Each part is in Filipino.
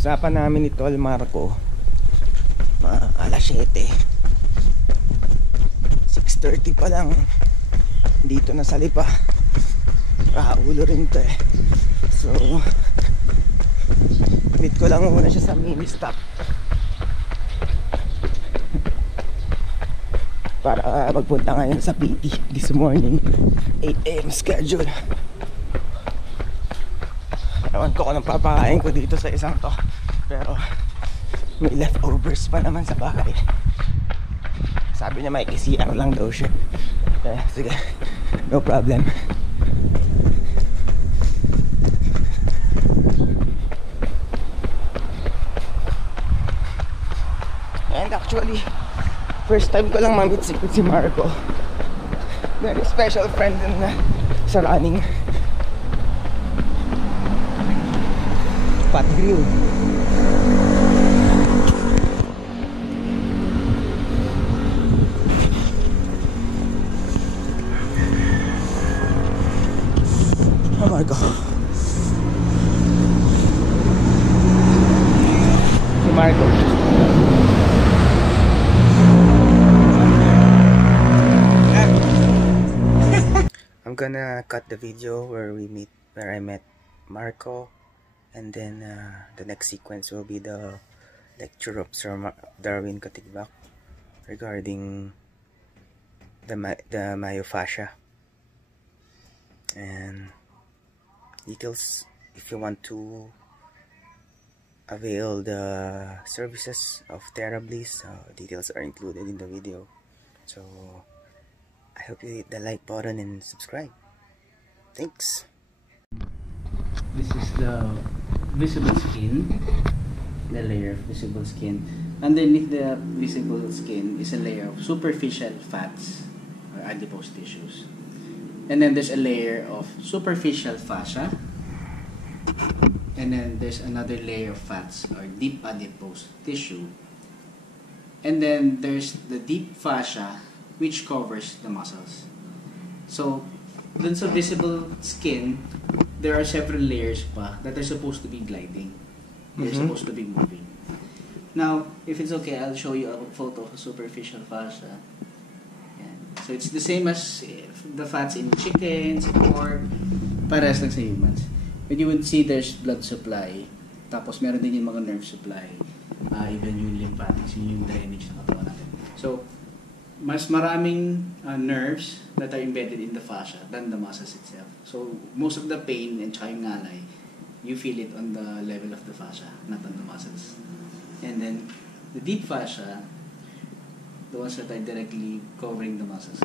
Usapan namin ni Tol Marco alas 7, 6:30 pa lang dito na sa Lipa. Ulo rin to eh. So meet ko lang muna siya sa mini stop para magpunta ngayon sa PT this morning. 8 AM schedule. Ewan ko kung anong papakain ko dito sa isang to, pero may leftovers pa naman sa bahay. Sabi niya may KCR lang daw siya. Sige, no problem. And actually, first time ko lang mamit si Marco. Very special friend din sa running. Fat Grill. Oh my God. Si Marco. I'm gonna cut the video where I met Marco, and then the next sequence will be the lecture of Sir Darwin Katigbak regarding the myofascia and details. If you want to avail the services of TheraBliss, details are included in the video. So I hope you hit the like button and subscribe. Thanks. This is the visible skin, the layer of visible skin. Underneath the visible skin is a layer of superficial fats or adipose tissues. And then there's a layer of superficial fascia. And then there's another layer of fats or deep adipose tissue. And then there's the deep fascia, which covers the muscles. So, dun sa visible skin, there are several layers pa that are supposed to be gliding. They're supposed to be moving. Now, if it's okay, I'll show you a photo of superficial fascia. Yan. So, it's the same as the fats in chickens, pork, parehas lang sa humans. But you would see there's blood supply, tapos meron din yung mga nerve supply, even yung lymphatics, yung drainage ng katawan natin. So, mas maraming nerves that are embedded in the fascia than the muscles itself. So, most of the pain and tsaka yung ngalay, you feel it on the level of the fascia, not on the muscles. And then, the deep fascia, the ones that are directly covering the muscles,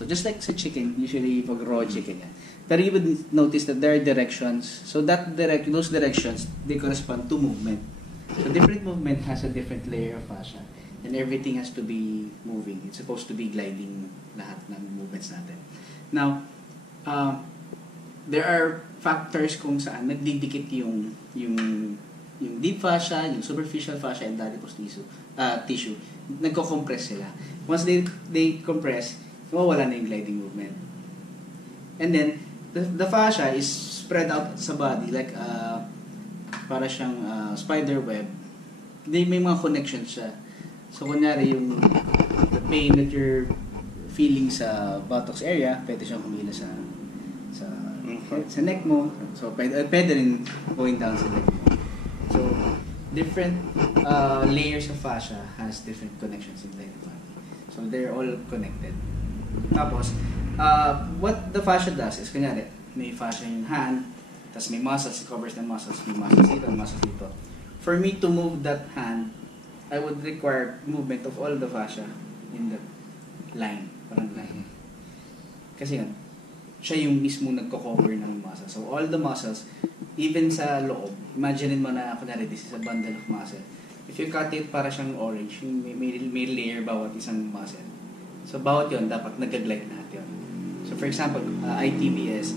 so just like sa chicken, usually pag raw chicken yan. Pero you would notice that there are directions. So those directions, they correspond to movement. So different movement has a different layer of fascia. And everything has to be moving. It's supposed to be gliding lahat ng movements natin. Now, there are factors kung saan nagdidikit yung deep fascia, yung superficial fascia, and adipose tissue. Nagko-compress sila. Once they compress, mawawala na yung gliding movement. And then, the fascia is spread out sa body like para siyang spider web. May mga connections siya. So, kunyari, the pain that you're feeling sa buttocks area, pwede siyang humila sa neck mo. So, pwede rin going down sa neck mo. So, different layers of fascia has different connections in the body. So, they're all connected. Tapos, what the fascia does is, kunyari, may fascia yung hand, tapos may muscles, it covers the muscles, may muscles dito, muscles dito. For me to move that hand, I would require movement of all the fascia in the line, parang line. Kasi yun, siya yung mismo nagko-cover ng muscle. So all the muscles, even sa loob, imaginein mo na, kunwari, this is a bundle of muscle. If you cut it, para siyang orange, yung may layer bawat isang muscle. So bawat yun, dapat nag-glide lahat yun. So for example, ITBS,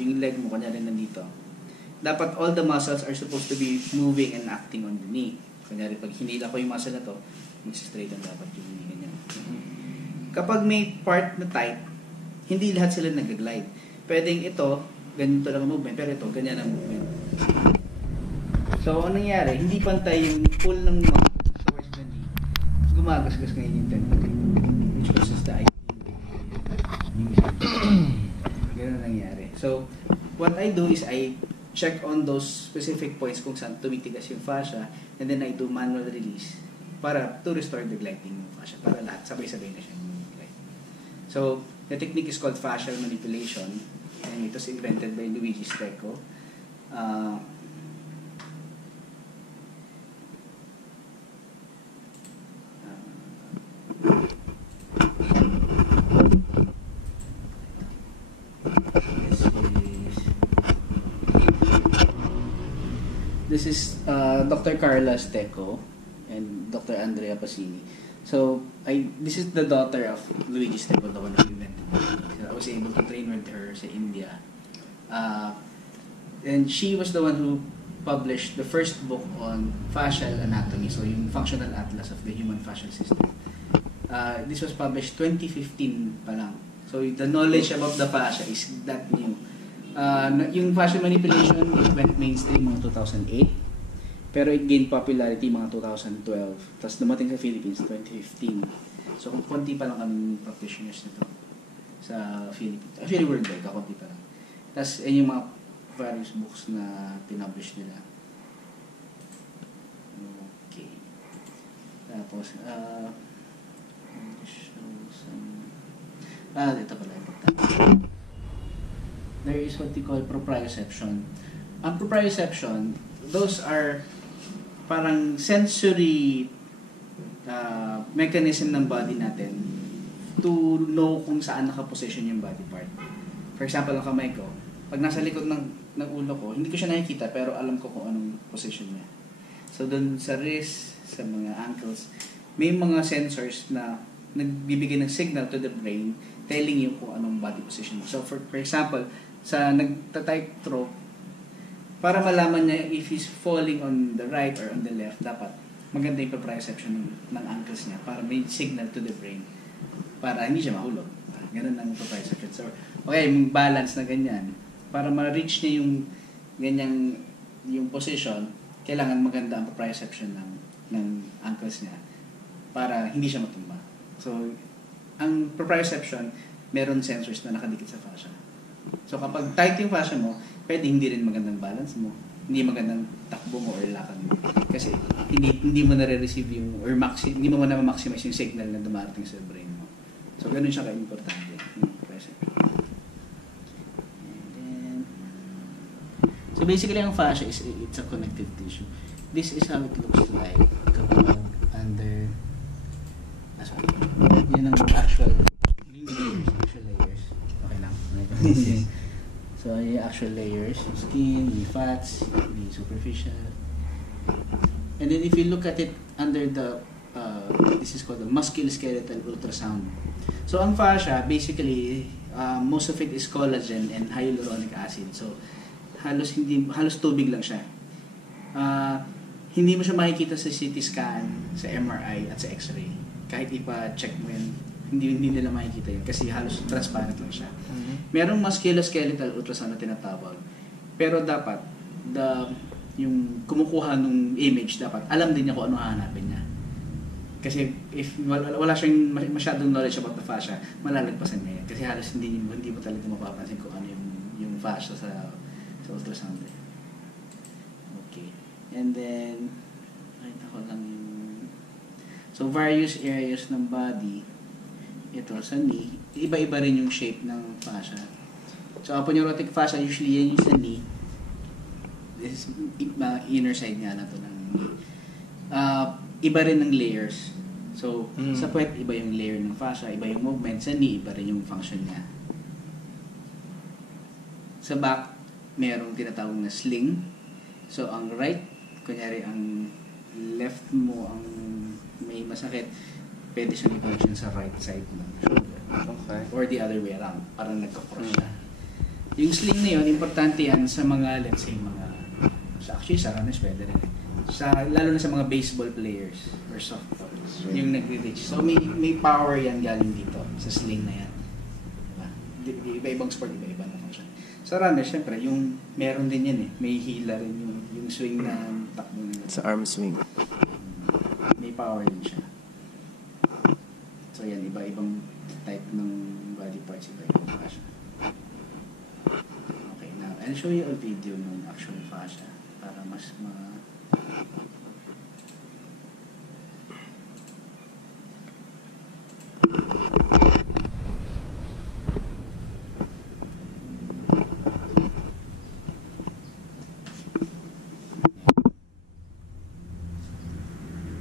yung leg mo, kunyari nandito, dapat all the muscles are supposed to be moving and acting on the knee. Kunyari, pag hinila ko yung muscle na to, mag-straight ang dapat yung ganyan. Kapag may part na tight, hindi lahat sila nag-glide. Pwedeng ito, ganito lang ang movement, pero ito, ganyan ang movement. So, anong nangyari? Hindi pantay yung pull ng mga towards the knee. Gumagasgas ngayon yung tendon, which causes the IT. Ganun nangyari. So, what I do is I check on those specific points kung saan tumitigas yung fascia, and then I do manual release para to restore the gliding ng fascia, para lahat sabay-sabay na siya glide. So, the technique is called fascial manipulation, and it was invented by Luigi Stecco. This is Dr. Carla Stecco and Dr. Andrea Pasini. So, this is the daughter of Luigi Stecco, the one who invented it. I was able to train with her sa India. And she was the one who published the first book on fascial anatomy, so yung functional atlas of the human fascial system. This was published 2015 pa lang. So, the knowledge about the fascia is that new. Yung fascial manipulation, it went mainstream mga 2008, pero it gained popularity mga 2012, tapos dumating sa Philippines 2015. So konti pa lang kami practitioners nito sa Philippines, actually worldwide, kakunti pa lang. Tapos yung mga various books na pinublish nila. Okay, tapos ito pala important. There is what we call proprioception. Ang proprioception, those are parang sensory mechanism ng body natin to know kung saan nakaposition yung body part. For example, ang kamay ko, pag nasa likod ng ulo ko, hindi ko siya nakikita pero alam ko kung anong position niya. So dun sa wrist, sa mga ankles, may mga sensors na nagbibigay ng signal to the brain telling you kung anong body position mo. So for example, sa nagta-tightrope, para malaman niya if he's falling on the right or on the left, dapat maganda yung proprioception ng ankles niya para may signal to the brain para hindi siya mahulog. Ganun ang proprioception. So, okay, yung balance na ganyan. Para ma-reach niya yung ganyang yung position, kailangan maganda ang proprioception ng ankles niya para hindi siya matumba. So, ang proprioception, meron sensors na nakadikit sa fascia. So kapag tight yung fascia mo, pwede hindi rin magandang balance mo, hindi magandang takbo mo or lakad mo. Kasi hindi mo na-receive yung, or hindi mo na-maximize yung signal na dumarating sa brain mo. So ganun siya ka-importante. So basically ang fascia is it's a connective tissue. This is how it looks like kapag under yun ang actual layers. Okay lang. So, yung actual layers, yung skin, yung fats, yung superficial. And then if you look at it under the, this is called the musculoskeletal ultrasound. So, ang fascia, basically, most of it is collagen and hyaluronic acid. So, halos tubig lang siya. Hindi mo siya makikita sa CT scan, sa MRI, at sa X-ray. Kahit ipa-check mo yan, hindi nila makikita yun kasi halos transparent lang siya. Merong musculoskeletal ultrasound na tinatawag. Pero dapat, yung kumukuha ng image, dapat alam din niya kung ano hahanapin niya. Kasi if wala siyang masyadong knowledge about the fascia, malalagpasan niya yan. Kasi halos hindi mo talaga mapapansin kung ano yung fascia sa ultrasound. Okay. And then, ako lang yung... So, various areas ng body, ito sa knee, iba-iba rin yung shape ng fascia. So, aponeurotic fascia, usually yan yung sa knee. This is inner side nga na to ng knee. Iba rin ng layers. So, sa puwet, iba yung layer ng fascia, iba yung movement. Sa knee, iba rin yung function niya. Sa back, merong tinatawag na sling. So, ang right, kunyari, ang left mo, ang may masakit, pwede siyang i-function sa right side ng shoulder. Okay. Or the other way around. Parang nagka-cross siya. Yung sling na yun, importante yan sa mga, let's say, actually sa runners pwede rin. Lalo na sa mga baseball players or softballs. Yung nagre-reach. So may power yan galing dito sa sling na yan. Diba? Iba-ibang sport, iba-iba na function. Sa runner, syempre, yung meron din yan eh. May hila rin yung swing na takbo nila. Sa arm swing. May power din siya. So yan, iba-ibang type ng body parts, iba-ibang fascia. Okay, now I'll show you a video ng actual fascia para mas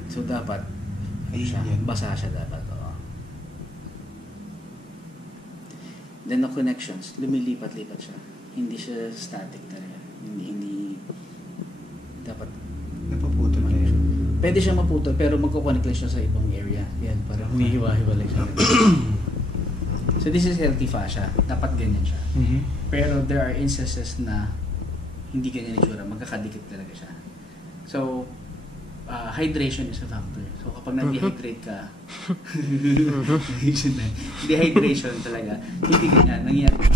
So dapat basa siya dapat. Then the connections, lumilipat-lipat siya. Hindi siya static talaga. Hindi dapat Napuputol na yan. pwede siya maputol pero magko-connect lang siya sa ibang area. Yan, para humihiwa-hiwalay siya. So this is healthy fascia. Dapat ganyan siya. Pero there are instances na hindi ganyan itsura, magkakadikit talaga siya. So hydration is a factor. So kapag na-dehydrate ka, dehydration talaga, hindi ganyan, nangyayari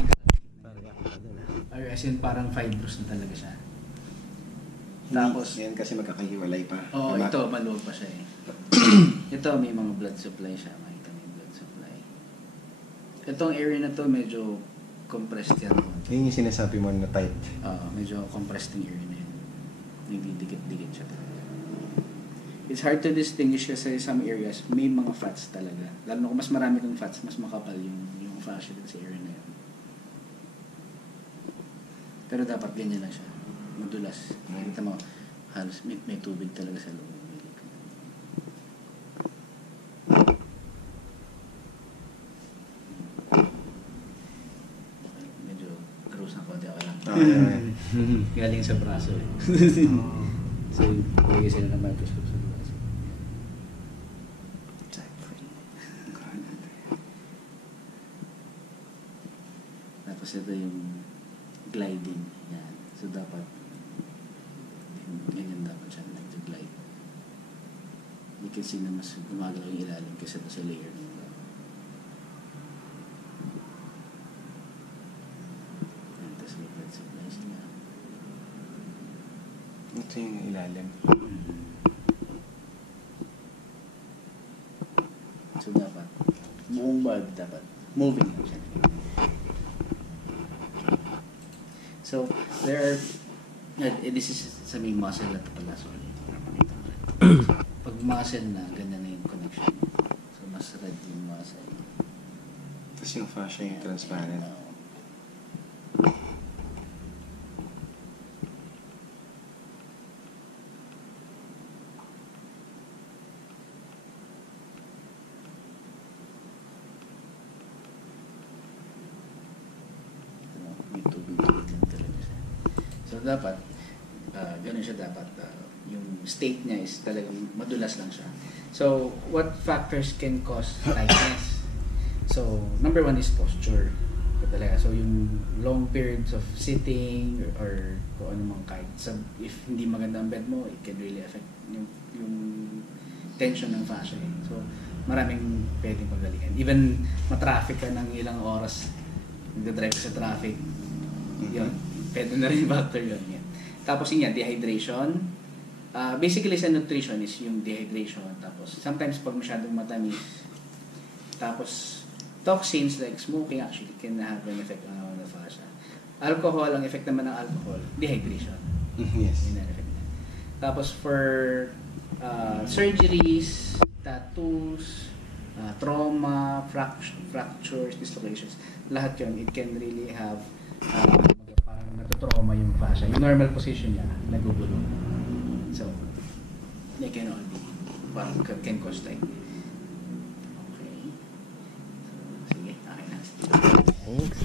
or as in parang fibrous na talaga siya. Tapos, yan kasi magkakahiwalay pa. Oo, ito, maluwag pa siya eh. Ito, may mga blood supply siya. Makita mo yung blood supply. Itong area na to, medyo compressed yan. Yun yung sinasabi mo na tight. Medyo compressed yung area na yun. Nagdidikit-dikit siya talaga. It's hard to distinguish kasi some areas may mga fats talaga. Lalo na kung mas marami kang fats, mas makapal yung fascia din sa area na yun. Pero dapat ganyan lang siya. Madulas. Nakita mo, halos may tubig talaga sa loob. Medyo gross na konti ako lang. Galing sa braso eh. So, pwede sila ng microscope sa braso. Tapos ito yung gliding. Yan. So, dapat ganyan dapat siya nag-glide. You can see na mas gumagalaw yung ilalim kasi sa layer ng tapos may blood supply siya. Ito yung ilalim. So dapat buong body dapat moving lang siya. So there are this is sa may muscle na pala, sorry. Pag muscle na, ganda na yung connection. So mas red yung muscle. Tapos yung fascia yung transparent. May tubig-tubig lang talaga siya. So dapat ganun siya dapat. Yung state niya is talagang madulas lang siya. So, what factors can cause tightness? So, number one is posture. Talaga. So, yung long periods of sitting or kung ano mang kahit. If hindi maganda ang bed mo, it can really affect yung tension ng fascia. So, maraming pwedeng pagalingan. Even matraffic ka ng ilang oras, nagdadrive ka sa traffic, yun. Pwede na rin factor yun. Yan. Tapos yun yan, dehydration. Basically sa nutrition is yung dehydration. Tapos sometimes pag masyadong matamis, tapos toxins like smoking actually can have an effect on the fascia. Alcohol, ang effect naman ng alcohol, dehydration. Yes. Yun ang effect niya. Tapos for surgeries, tattoos, trauma, fractures, dislocations, lahat yun, it can really have parang natutrauma yung fascia. Yung normal position niya, nagugulong. So, they can all be, parang can cause tightness. Okay. So, sige, okay na. Thanks.